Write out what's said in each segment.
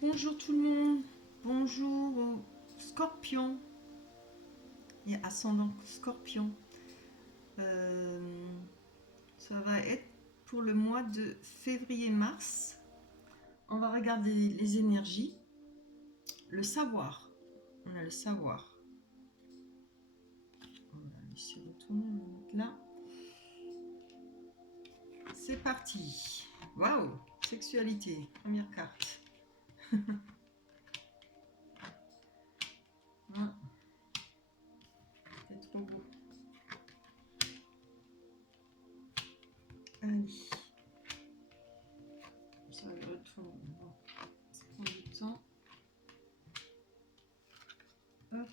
Bonjour tout le monde, bonjour aux scorpions et ascendant scorpion. Ça va être pour le mois de février-mars. On va regarder les énergies, le savoir. On a le savoir. On va laisser retourner, on va mettre là. C'est parti. Waouh, sexualité, première carte. Ah, c'est trop beau. Allez. Ça retourne. Bon, ça prend du temps. Hop.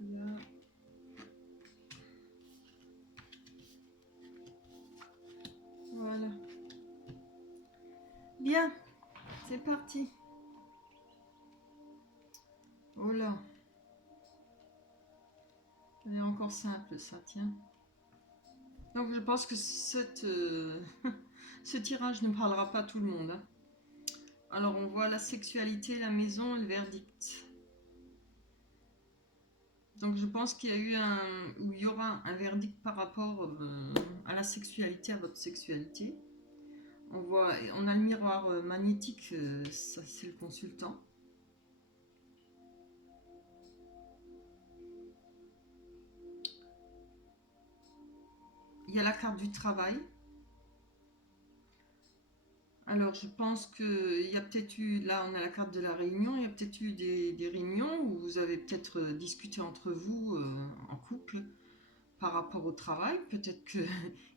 Là. Voilà. Bien, c'est parti. Oh là. Elle est encore simple, ça, tiens. Donc je pense que ce tirage ne parlera pas à tout le monde. Hein. Alors on voit la sexualité, la maison et le verdict. Donc je pense qu'il y a eu ou il y aura un verdict par rapport à la sexualité, à votre sexualité. On a le miroir magnétique, ça c'est le consultant. Il y a la carte du travail. Alors, je pense qu'il y a peut-être eu, là on a la carte de la réunion, il y a peut-être eu des réunions où vous avez peut-être discuté entre vous en couple par rapport au travail. Peut-être qu'il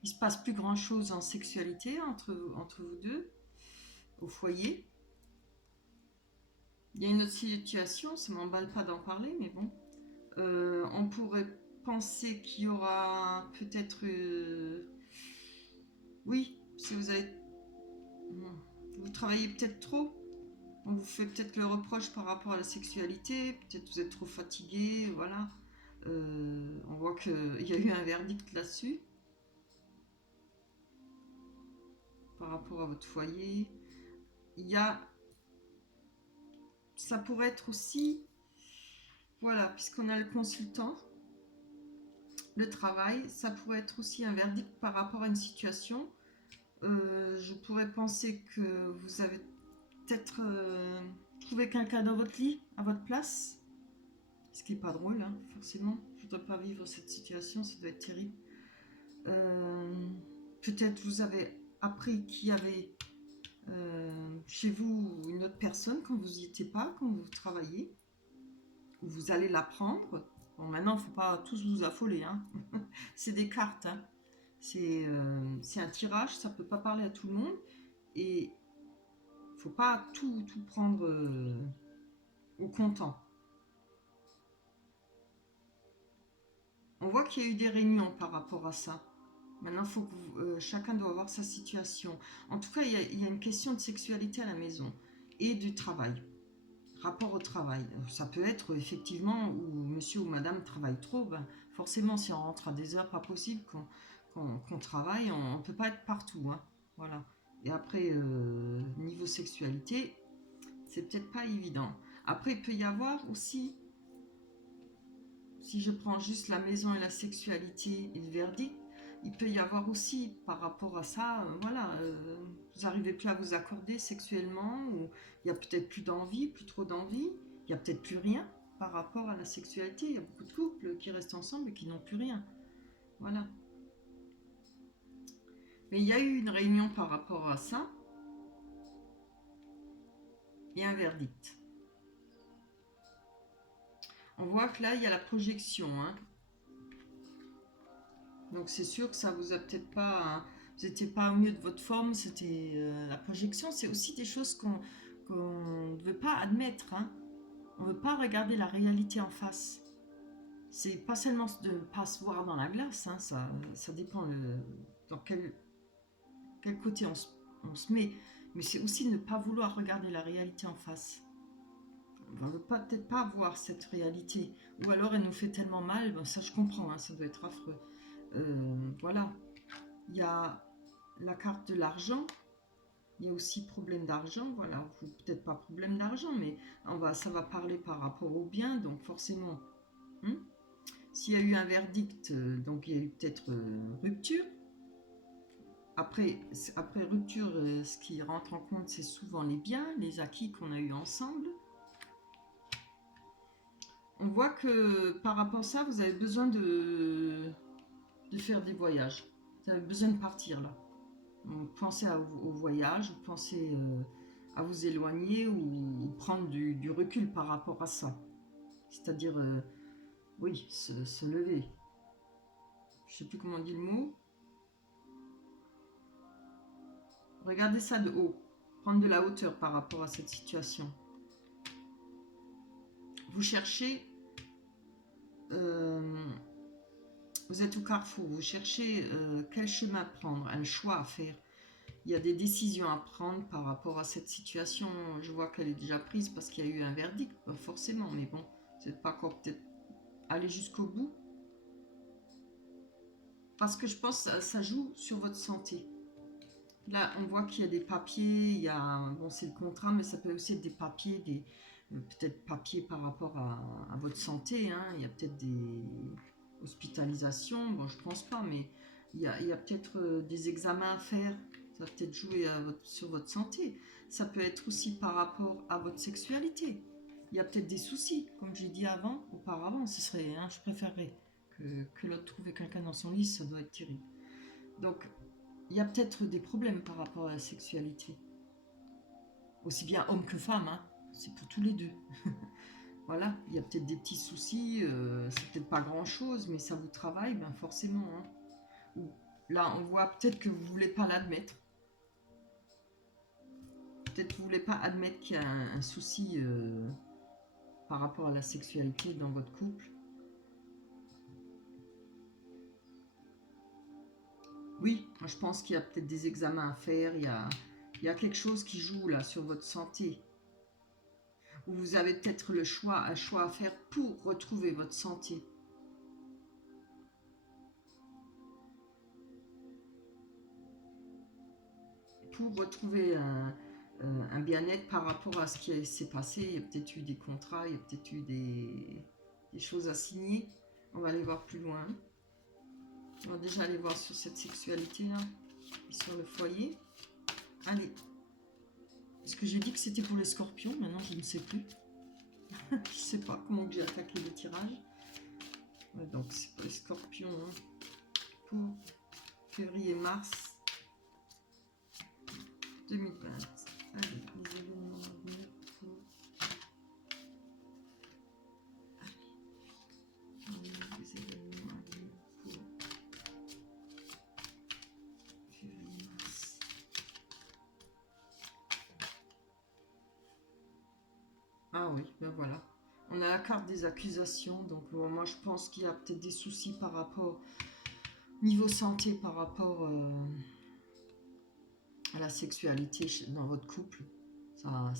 ne se passe plus grand-chose en sexualité entre vous deux, au foyer. Il y a une autre situation, ça ne m'emballe pas d'en parler, mais bon. On pourrait penser qu'il y aura peut-être... oui, si vous avez... Vous travaillez peut-être trop. On vous fait peut-être le reproche par rapport à la sexualité, peut-être vous êtes trop fatigué, voilà. On voit qu'il y a eu un verdict là-dessus par rapport à votre foyer. Il y a, ça pourrait être aussi, voilà, puisqu'on a le consultant, le travail, ça pourrait être aussi un verdict par rapport à une situation. Je pourrais penser que vous avez peut-être trouvé quelqu'un dans votre lit, à votre place, ce qui n'est pas drôle, hein, forcément. Je ne voudrais pas vivre cette situation, ça doit être terrible. Euh, Peut-être vous avez appris qu'il y avait chez vous une autre personne quand vous n'y étiez pas, quand vous travaillez. Vous allez l'apprendre. Bon, maintenant, il ne faut pas tous vous affoler. Hein. C'est des cartes. Hein. C'est un tirage, ça ne peut pas parler à tout le monde. Et il ne faut pas tout prendre au comptant. On voit qu'il y a eu des réunions par rapport à ça. Maintenant, faut que chacun doit avoir sa situation. En tout cas, il y a une question de sexualité à la maison et du travail. Rapport au travail. Ça peut être effectivement où monsieur ou madame travaille trop. Ben, forcément, si on rentre à des heures pas possible, qu'on travaille, on ne peut pas être partout. Hein. Voilà. Et après, niveau sexualité, c'est peut-être pas évident. Après, il peut y avoir aussi, si je prends juste la maison et la sexualité et le verdict, il peut y avoir aussi par rapport à ça, voilà, vous n'arrivez plus à vous accorder sexuellement, ou il y a peut-être plus d'envie, plus trop d'envie, il n'y a peut-être plus rien par rapport à la sexualité. Il y a beaucoup de couples qui restent ensemble et qui n'ont plus rien. Voilà. Mais il y a eu une réunion par rapport à ça et un verdict. On voit que là, il y a la projection. Hein. Donc c'est sûr que ça vous a peut-être pas... Hein, vous n'étiez pas au mieux de votre forme, c'était la projection. C'est aussi des choses qu'on ne veut pas admettre. Hein. On ne veut pas regarder la réalité en face. C'est pas seulement de ne pas se voir dans la glace, hein, ça dépend dans quel côté on se met, mais c'est aussi ne pas vouloir regarder la réalité en face. On ne veut peut-être pas voir cette réalité, ou alors elle nous fait tellement mal, ben ça je comprends, hein, ça doit être affreux. Voilà. Il y a la carte de l'argent. Il y a aussi problème d'argent, voilà, ou peut-être pas problème d'argent, mais ça va parler par rapport au bien, donc forcément, hein, s'il y a eu un verdict, donc il y a eu peut-être rupture. Après rupture, ce qui rentre en compte, c'est souvent les biens, les acquis qu'on a eu ensemble. On voit que par rapport à ça, vous avez besoin de faire des voyages. Vous avez besoin de partir là. Donc, pensez au voyage, pensez à vous éloigner ou prendre du recul par rapport à ça. C'est-à-dire, oui, se lever. Je ne sais plus comment on dit le mot. Regardez ça de haut. Prendre de la hauteur par rapport à cette situation. Vous cherchez... vous êtes au carrefour. Vous cherchez quel chemin prendre, un choix à faire. Il y a des décisions à prendre par rapport à cette situation. Je vois qu'elle est déjà prise parce qu'il y a eu un verdict, pas forcément, mais bon, vous n'êtes pas encore peut-être allé jusqu'au bout. Parce que je pense que ça joue sur votre santé. Là, on voit qu'il y a des papiers, il y a, bon, c'est le contrat, mais ça peut aussi être des papiers, peut-être papiers par rapport à votre santé. Hein. Il y a peut-être des hospitalisations, bon, je pense pas, mais il y a peut-être des examens à faire. Ça va peut-être jouer sur votre santé. Ça peut être aussi par rapport à votre sexualité. Il y a peut-être des soucis, comme j'ai dit auparavant. Ce serait, hein, je préférerais que l'autre trouve quelqu'un dans son lit, ça doit être terrible. Donc, il y a peut-être des problèmes par rapport à la sexualité. Aussi bien homme que femme, hein. C'est pour tous les deux. Voilà, il y a peut-être des petits soucis, c'est peut-être pas grand-chose, mais ça vous travaille, ben forcément. Hein. Là, on voit peut-être que vous ne voulez pas l'admettre. Peut-être que vous ne voulez pas admettre qu'il y a un souci par rapport à la sexualité dans votre couple. Oui, moi je pense qu'il y a peut-être des examens à faire, il y a quelque chose qui joue là sur votre santé. Ou vous avez peut-être un choix à faire pour retrouver votre santé. Pour retrouver un bien-être par rapport à ce qui s'est passé. Il y a peut-être eu des contrats, il y a peut-être eu des choses à signer. On va aller voir plus loin. On va déjà aller voir sur cette sexualité-là, sur le foyer. Allez. Est-ce que j'ai dit que c'était pour les scorpions? Maintenant, je ne sais plus. Je ne sais pas comment j'ai attaqué le tirage. Ouais, donc, c'est pour les scorpions. Hein. Pour février-mars 2020. Allez, les événements à venir pour... Allez, les événements à venir pour février-mars. Ah oui, ben voilà. On a la carte des accusations, donc moi je pense qu'il y a peut-être des soucis par rapport, niveau santé, par rapport à la sexualité dans votre couple. Ça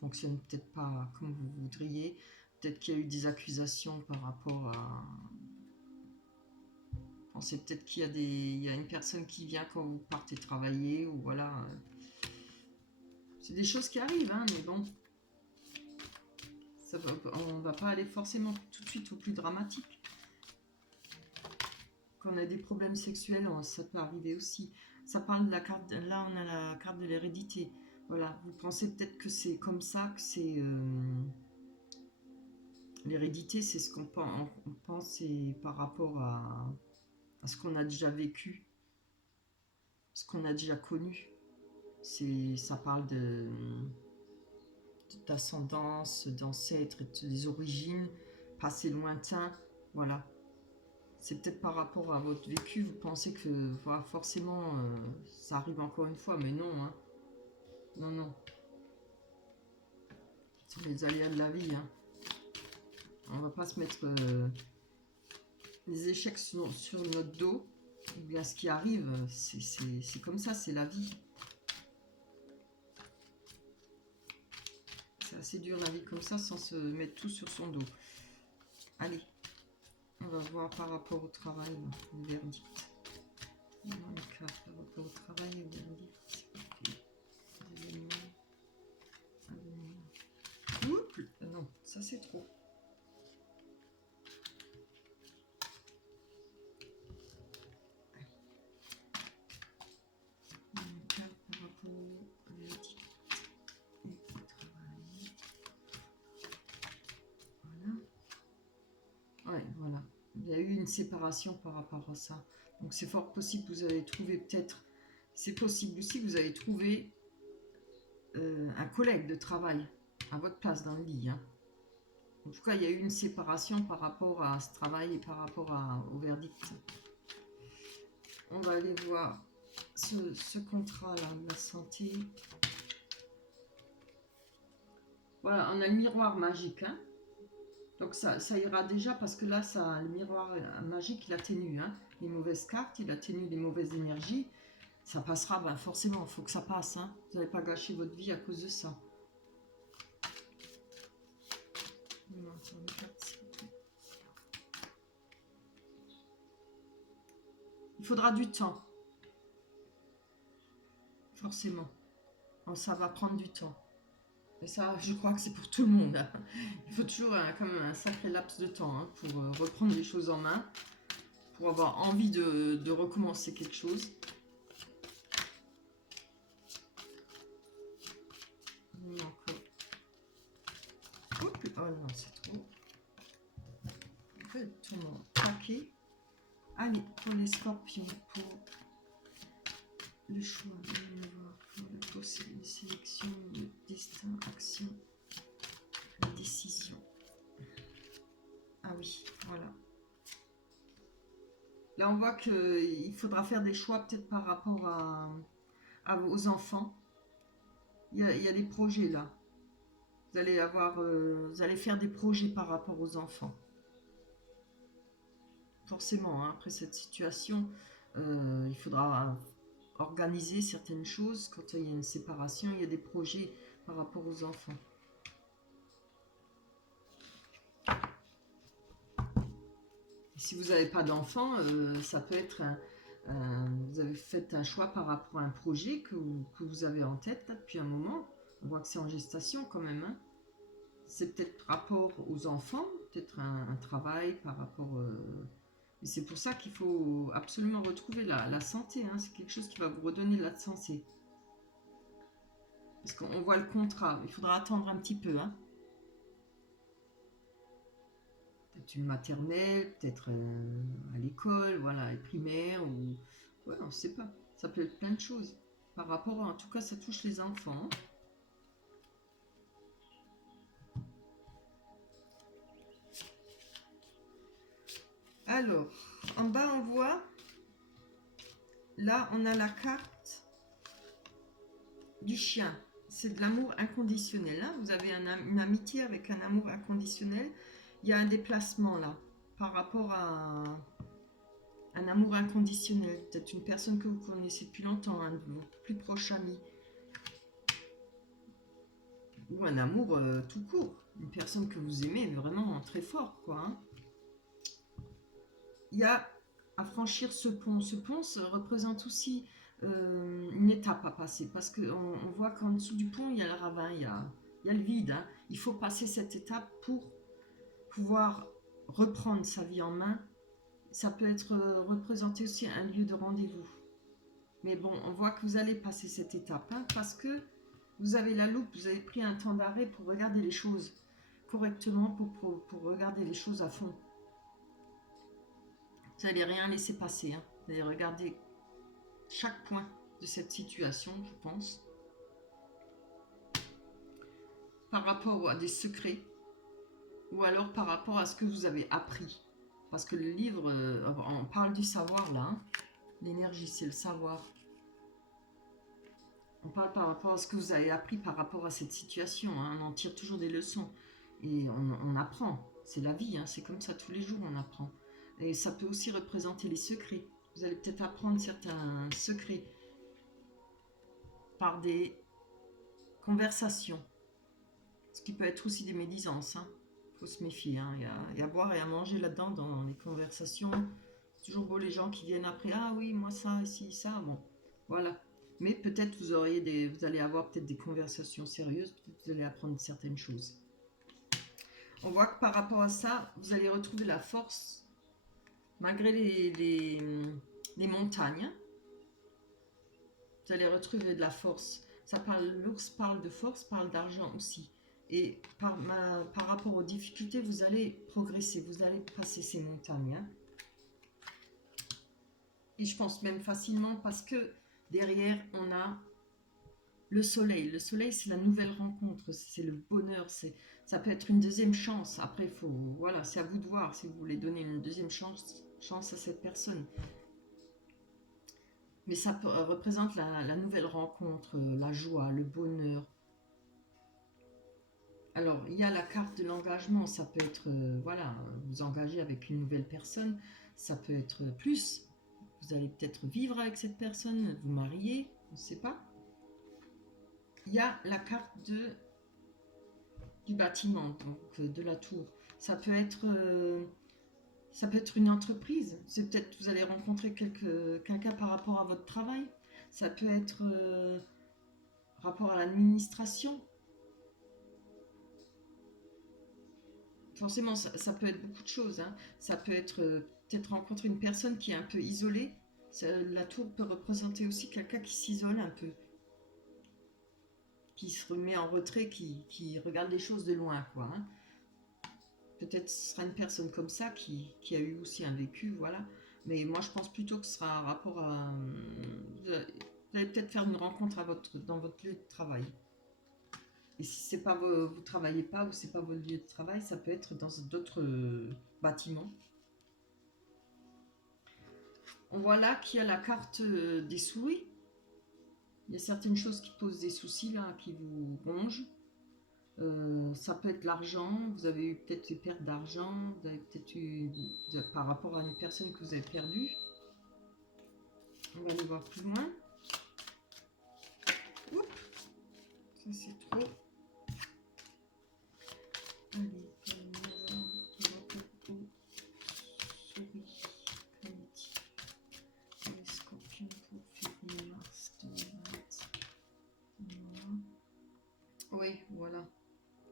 fonctionne peut-être pas comme vous voudriez. Peut-être qu'il y a eu des accusations par rapport à... Pensez peut-être qu'il y a une personne qui vient quand vous partez travailler, ou voilà. C'est des choses qui arrivent, hein, mais bon. On ne va pas aller forcément tout de suite au plus dramatique. Quand on a des problèmes sexuels, ça peut arriver aussi. Ça parle de la carte, là on a la carte de l'hérédité. Voilà, vous pensez peut-être que c'est comme ça, que c'est... l'hérédité, c'est ce qu'on pense, c'est par rapport à ce qu'on a déjà vécu, ce qu'on a déjà connu. Ça parle d'ascendance, d'ancêtres, des origines, passé lointain, voilà. C'est peut-être par rapport à votre vécu, vous pensez que voilà, forcément ça arrive encore une fois, mais non, hein. Non, non. C'est les aléas de la vie, hein. On va pas se mettre les échecs sur notre dos. Ou bien ce qui arrive, c'est comme ça, c'est la vie. C'est assez dur la vie comme ça, sans se mettre tout sur son dos. Allez, on va voir par rapport au travail, le verdict. Il y a eu une séparation par rapport à ça. Donc c'est fort possible que vous avez trouvé peut-être... C'est possible aussi que vous avez trouvé un collègue de travail à votre place dans le lit. Hein. En tout cas, il y a eu une séparation par rapport à ce travail et par rapport au verdict. On va aller voir ce contrat-là de la santé. Voilà, on a le miroir magique. Hein. Donc ça ira déjà parce que là, le miroir magique, il atténue hein, les mauvaises cartes, il atténue les mauvaises énergies. Ça passera, ben forcément, il faut que ça passe. Hein. Vous n'allez pas gâcher votre vie à cause de ça. Il faudra du temps. Forcément. Bon, ça va prendre du temps. Et ça, je crois que c'est pour tout le monde. Hein. Il faut toujours quand même un sacré laps de temps hein, pour reprendre les choses en main. Pour avoir envie de recommencer quelque chose. Encore. Oh non, c'est trop. En fait, tout le monde paquet. Allez, pour les scorpions, pour le choix, pour le possible, une sélection, le destin, action, la décision. Ah oui, voilà. Là, on voit qu'il faudra faire des choix peut-être par rapport à vos enfants. Il y a des projets là. Vous allez faire des projets par rapport aux enfants. Forcément, hein, après cette situation, il faudra organiser certaines choses. Quand il y a une séparation, il y a des projets par rapport aux enfants. Et si vous n'avez pas d'enfants, ça peut être... vous avez fait un choix par rapport à un projet que vous avez en tête là, depuis un moment. On voit que c'est en gestation quand même. Hein. C'est peut-être rapport aux enfants, peut-être un travail par rapport... Et c'est pour ça qu'il faut absolument retrouver la santé. Hein. C'est quelque chose qui va vous redonner de la santé. Parce qu'on voit le contrat. Il faudra attendre un petit peu. Hein. Peut-être une maternelle, peut-être à l'école, voilà, primaire. Ou... Ouais, on ne sait pas. Ça peut être plein de choses. Par rapport à... En tout cas, ça touche les enfants. Alors, en bas, on voit... Là, on a la carte du chien. C'est de l'amour inconditionnel. Hein. Vous avez une amitié avec un amour inconditionnel. Il y a un déplacement là, par rapport à un amour inconditionnel. Peut-être une personne que vous connaissez depuis longtemps, un de vos plus proches amis. Ou un amour tout court. Une personne que vous aimez vraiment très fort, quoi. Hein. Il y a à franchir ce pont. Ce pont représente aussi une étape à passer. Parce qu'on voit qu'en dessous du pont, il y a le ravin, il y a le vide. Hein. Il faut passer cette étape pour pouvoir reprendre sa vie en main. Ça peut être représenté aussi un lieu de rendez-vous. Mais bon, on voit que vous allez passer cette étape. Hein, parce que vous avez la loupe, vous avez pris un temps d'arrêt pour regarder les choses correctement, pour regarder les choses à fond. Vous n'allez rien laisser passer. Hein. Vous allez regarder chaque point de cette situation, je pense. Par rapport à des secrets. Ou alors par rapport à ce que vous avez appris. Parce que le livre, on parle du savoir là. Hein. L'énergie, c'est le savoir. On parle par rapport à ce que vous avez appris par rapport à cette situation. Hein. On en tire toujours des leçons. Et on apprend. C'est la vie. Hein. C'est comme ça tous les jours, on apprend. Et ça peut aussi représenter les secrets. Vous allez peut-être apprendre certains secrets par des conversations. Ce qui peut être aussi des médisances. Hein. Faut se méfier. Hein. Il y a à boire et à manger là-dedans dans les conversations. C'est toujours beau les gens qui viennent après. Ah oui, moi ça, ici, ça. Bon, voilà. Mais peut-être vous allez avoir peut-être des conversations sérieuses. Peut-être vous allez apprendre certaines choses. On voit que par rapport à ça, vous allez retrouver la force malgré les montagnes. Vous allez retrouver de la force. L'ours parle de force, parle d'argent aussi. Et par rapport aux difficultés, vous allez progresser, vous allez passer ces montagnes. Hein. Et je pense même facilement parce que derrière, on a le soleil. Le soleil, c'est la nouvelle rencontre, c'est le bonheur, ça peut être une deuxième chance. Après, voilà, c'est à vous de voir si vous voulez donner une deuxième chance à cette personne. Mais ça représente la nouvelle rencontre, la joie, le bonheur. Alors, il y a la carte de l'engagement, ça peut être, voilà, vous engager avec une nouvelle personne, ça peut être plus. Vous allez peut-être vivre avec cette personne, vous marier, on ne sait pas. Il y a la carte du bâtiment, donc de la tour. Ça peut être, une entreprise. C'est peut-être vous allez rencontrer quelqu'un par rapport à votre travail. Ça peut être rapport à l'administration. Forcément, ça peut être beaucoup de choses, hein. Ça peut être peut-être rencontrer une personne qui est un peu isolée. La tour peut représenter aussi quelqu'un qui s'isole un peu, qui se remet en retrait, qui regarde les choses de loin, quoi, hein. Peut-être ce sera une personne comme ça qui a eu aussi un vécu, voilà. Mais moi, je pense plutôt que ce sera un rapport à... Vous allez peut-être faire une rencontre dans votre lieu de travail. Et si c'est pas vous travaillez pas ou c'est pas votre lieu de travail, ça peut être dans d'autres bâtiments. On voit là qu'il y a la carte des souris. Il y a certaines choses qui posent des soucis là, qui vous rongent. Ça peut être l'argent, vous avez eu peut-être une perte d'argent, vous avez peut-être eu par rapport à une personne que vous avez perdue. On va aller voir plus loin. Oups, ça c'est trop. Allez, souris, les scorpions pour février, mars 2020. Oui, voilà.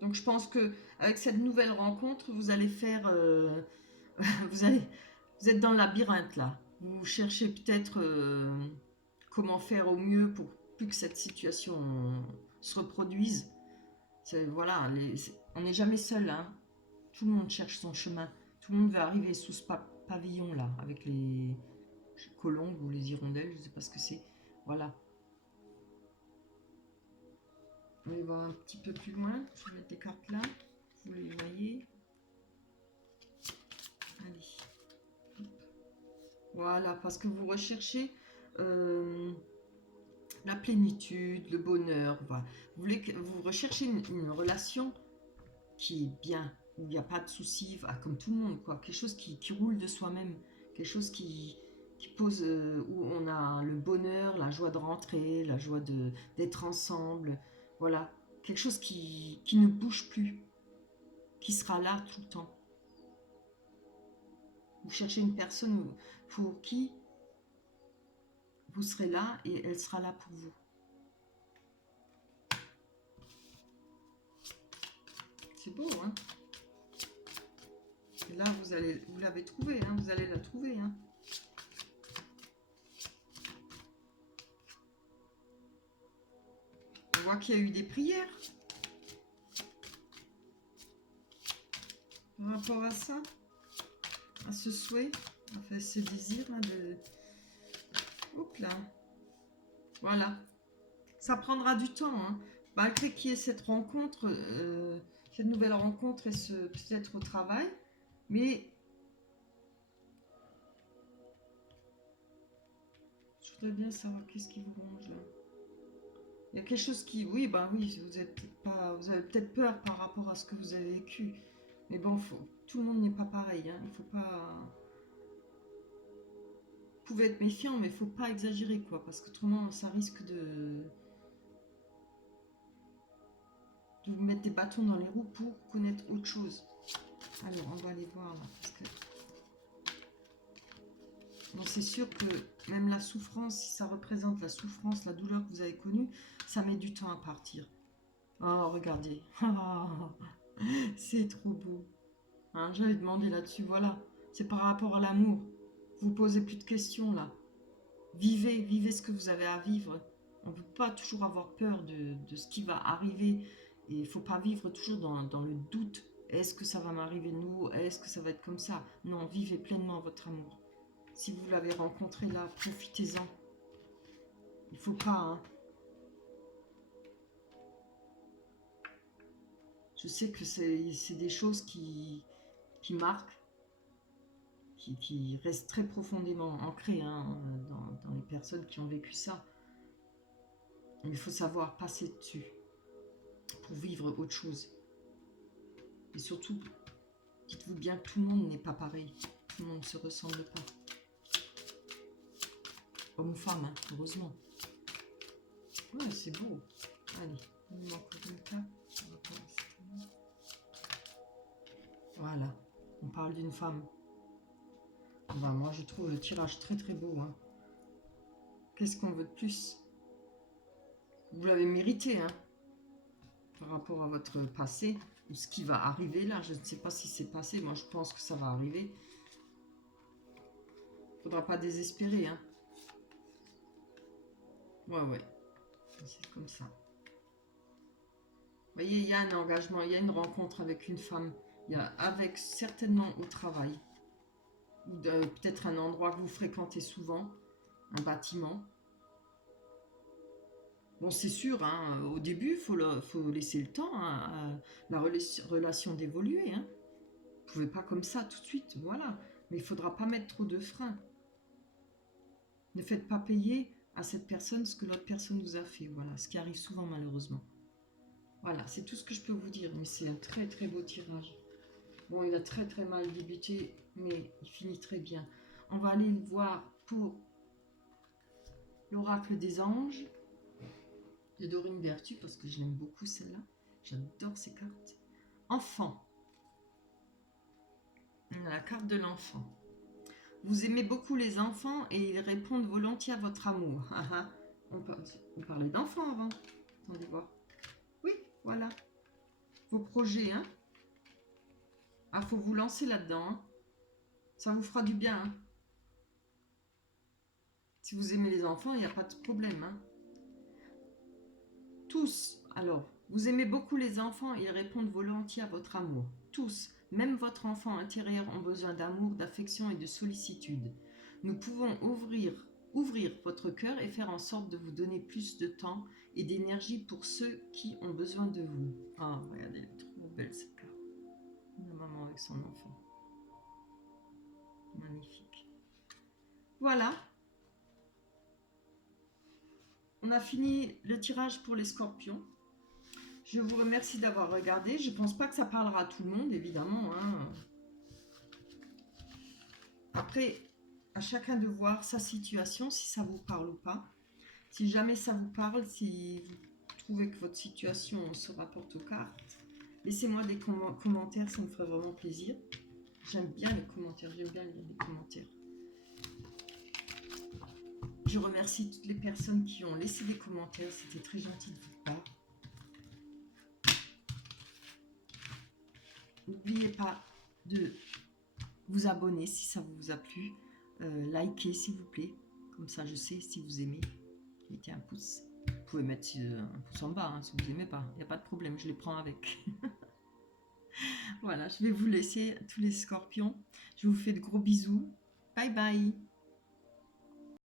Donc je pense que avec cette nouvelle rencontre, vous allez faire, vous allez, vous êtes dans le labyrinthe là. Vous cherchez peut-être comment faire au mieux pour plus que cette situation se reproduise. Voilà, on n'est jamais seul, hein. Tout le monde cherche son chemin. Tout le monde veut arriver sous ce pavillon là, avec les colombes ou les hirondelles, je ne sais pas ce que c'est. Voilà. On va voir un petit peu plus loin. Je vais mettre des cartes là. Vous les voyez. Allez. Voilà, parce que vous recherchez la plénitude, le bonheur. Voilà. Vous recherchez une relation qui est bien, où il n'y a pas de soucis, comme tout le monde, quoi. Quelque chose qui roule de soi-même, quelque chose qui pose, où on a le bonheur, la joie de rentrer, la joie d'être ensemble. Voilà, quelque chose qui ne bouge plus, qui sera là tout le temps. Vous cherchez une personne pour qui vous serez là et elle sera là pour vous. C'est beau, hein? Et là, vous l'avez trouvé, hein? Vous allez la trouver, hein? On voit qu'il y a eu des prières par rapport à ça, à ce souhait, enfin ce désir là de... Hop là. Voilà. Ça prendra du temps, hein. Malgré qu'il y ait cette rencontre, cette nouvelle rencontre et peut-être au travail, mais je voudrais bien savoir qu'est-ce qui vous ronge là. Il y a quelque chose qui, oui, bah oui, vous avez peut-être peur par rapport à ce que vous avez vécu, mais bon, tout le monde n'est pas pareil, hein. Il faut pas, vous pouvez être méfiant, mais il faut pas exagérer quoi, parce qu'autrement ça risque de vous mettre des bâtons dans les roues pour connaître autre chose. Alors, on va aller voir là, parce que bon, c'est sûr que même la souffrance, si ça représente la souffrance, la douleur que vous avez connue, ça met du temps à partir. Oh, regardez. C'est trop beau. Hein, j'avais demandé là-dessus, voilà. C'est par rapport à l'amour. Vous posez plus de questions là. Vivez ce que vous avez à vivre. On ne peut pas toujours avoir peur de ce qui va arriver. Et il ne faut pas vivre toujours dans le doute. Est-ce que ça va m'arriver de nouveau? Est-ce que ça va être comme ça? Non, vivez pleinement votre amour. Si vous l'avez rencontré là, profitez-en. Il faut pas, hein. Je sais que c'est des choses qui marquent, qui restent très profondément ancrées, hein, dans les personnes qui ont vécu ça. Mais il faut savoir passer dessus pour vivre autre chose. Et surtout, dites-vous bien que tout le monde n'est pas pareil. Tout le monde ne se ressemble pas. Homme ou femme, hein, heureusement. Ouais, c'est beau. Allez, il me manque une carte. Voilà, on parle d'une femme. Ben, moi, je trouve le tirage très très beau, hein. Qu'est-ce qu'on veut de plus? Vous l'avez mérité, hein, par rapport à votre passé, ou ce qui va arriver là. Je ne sais pas si c'est passé, moi je pense que ça va arriver. Faudra pas désespérer, hein. Ouais, c'est comme ça. Vous voyez, il y a un engagement, il y a une rencontre avec une femme. Il y a avec certainement au travail. Ou peut-être un endroit que vous fréquentez souvent, un bâtiment. Bon, c'est sûr, hein, au début, il faut laisser le temps, hein, à la relation d'évoluer. Hein. Vous ne pouvez pas comme ça tout de suite, voilà. Mais il ne faudra pas mettre trop de freins. Ne faites pas payer à cette personne ce que l'autre personne vous a fait. Voilà, ce qui arrive souvent malheureusement. Voilà, c'est tout ce que je peux vous dire. Mais c'est un très très beau tirage. Bon, il a très très mal débuté, mais il finit très bien. On va aller le voir pour l'oracle des anges de Dorine Vertu, parce que je l'aime beaucoup celle-là. J'adore ces cartes. Enfant. On a la carte de l'enfant. Vous aimez beaucoup les enfants et ils répondent volontiers à votre amour. On parlait d'enfants avant. Attendez voir. Oui, voilà. Vos projets, hein. Ah, faut vous lancer là-dedans. Hein. Ça vous fera du bien. Hein. Si vous aimez les enfants, il n'y a pas de problème. Hein. Tous. Alors, vous aimez beaucoup les enfants et ils répondent volontiers à votre amour. Tous. Même votre enfant intérieur ont besoin d'amour, d'affection et de sollicitude. Nous pouvons ouvrir votre cœur et faire en sorte de vous donner plus de temps et d'énergie pour ceux qui ont besoin de vous. Ah, regardez, elle est trop belle cette carte. La maman avec son enfant. Magnifique. Voilà. On a fini le tirage pour les scorpions. Je vous remercie d'avoir regardé. Je ne pense pas que ça parlera à tout le monde, évidemment. Hein. Après, à chacun de voir sa situation, si ça vous parle ou pas. Si jamais ça vous parle, si vous trouvez que votre situation se rapporte aux cartes, laissez-moi des commentaires, ça me ferait vraiment plaisir. J'aime bien les commentaires, j'aime bien lire les commentaires. Je remercie toutes les personnes qui ont laissé des commentaires, c'était très gentil de votre part. N'oubliez pas de vous abonner si ça vous a plu, likez s'il vous plaît, comme ça je sais si vous aimez. Mettez un pouce. Vous pouvez mettre un pouce en bas hein, si vous n'aimez pas, il n'y a pas de problème, je les prends avec. Voilà, je vais vous laisser tous les scorpions. Je vous fais de gros bisous. Bye bye.